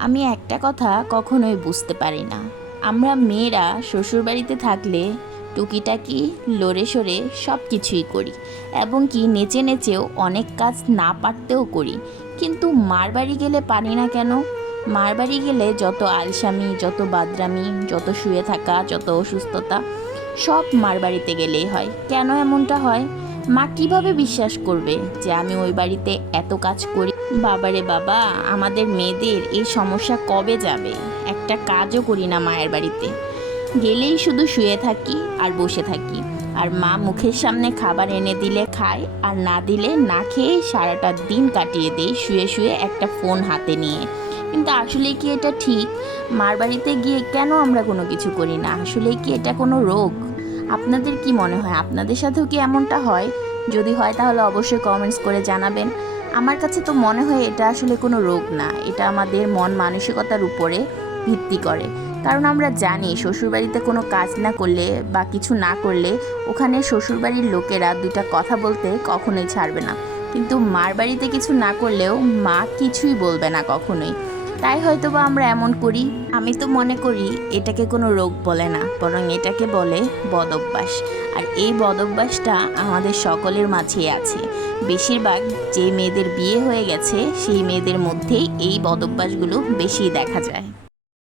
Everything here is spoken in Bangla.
আমি একটা কথা কখনোই বুঝতে পারি না। আমরা মেয়েরা শ্বশুরবাড়িতে থাকলে টুকিটাকি লড়ে সরে সব কিছুই করি এবং কি নেচে নেচেও অনেক কাজ না পারতেও করি। কিন্তু মার বাড়ি গেলে পারি না কেন? মার বাড়ি গেলে যত আলসামি, যত বাদরামি, যত শুয়ে থাকা, যত অসুস্থতা, সব মার বাড়িতে গেলেই হয়। কেন এমনটা হয়? মা কীভাবে বিশ্বাস করবে যে আমি ওই বাড়িতে এত কাজ করি? বাবারে বাবা, আমাদের মেয়েদের এই সমস্যা কবে যাবে? একটা কাজও করি না মায়ের বাড়িতে। গেলেই শুধু শুয়ে থাকি আর বসে থাকি। আর মা মুখের সামনে খাবার এনে দিলে খায়, আর না দিলে না খেয়ে সারাটা দিন কাটিয়ে দেই শুয়ে শুয়ে একটা ফোন হাতে নিয়ে। কিন্তু আসলে কি এটা ঠিক? মার বাড়িতে গিয়ে কেন আমরা কোনো কিছু করি না? আসলে কি এটা কোনো রোগ? আপনাদের কি মনে হয়? আপনাদের সাথেও কি এমনটা হয়? যদি হয় তাহলে অবশ্যই কমেন্টস করে জানাবেন। আমার কাছে তো মনে হয় এটা আসলে কোনো রোগ না। এটা আমাদের মন মানসিকতার উপরে ভিত্তি করে। কারণ আমরা জানি শ্বশুরবাড়িতে কোনো কাজ না করলে বা কিছু না করলে ওখানে শ্বশুরবাড়ির লোকেরা দুইটা কথা বলতে কখনোই ছাড়বে না। কিন্তু মার বাড়িতে কিছু না করলেও মা কিছুই বলবে না কখনোই। তাই হয়তো বা আমরা এমন করি। আমি তো মনে করি, এটাকে কোনো রোগ বলে না, বরং এটাকে বলে বদভ্যাস। আর এই বদভ্যাসটা আমাদের সকলের মাঝেই আছে। বেশিরভাগ যে মেয়েদের বিয়ে হয়ে গেছে, সেই মেয়েদের মধ্যেই এই বদভ্যাসগুলো বেশি দেখা যায়।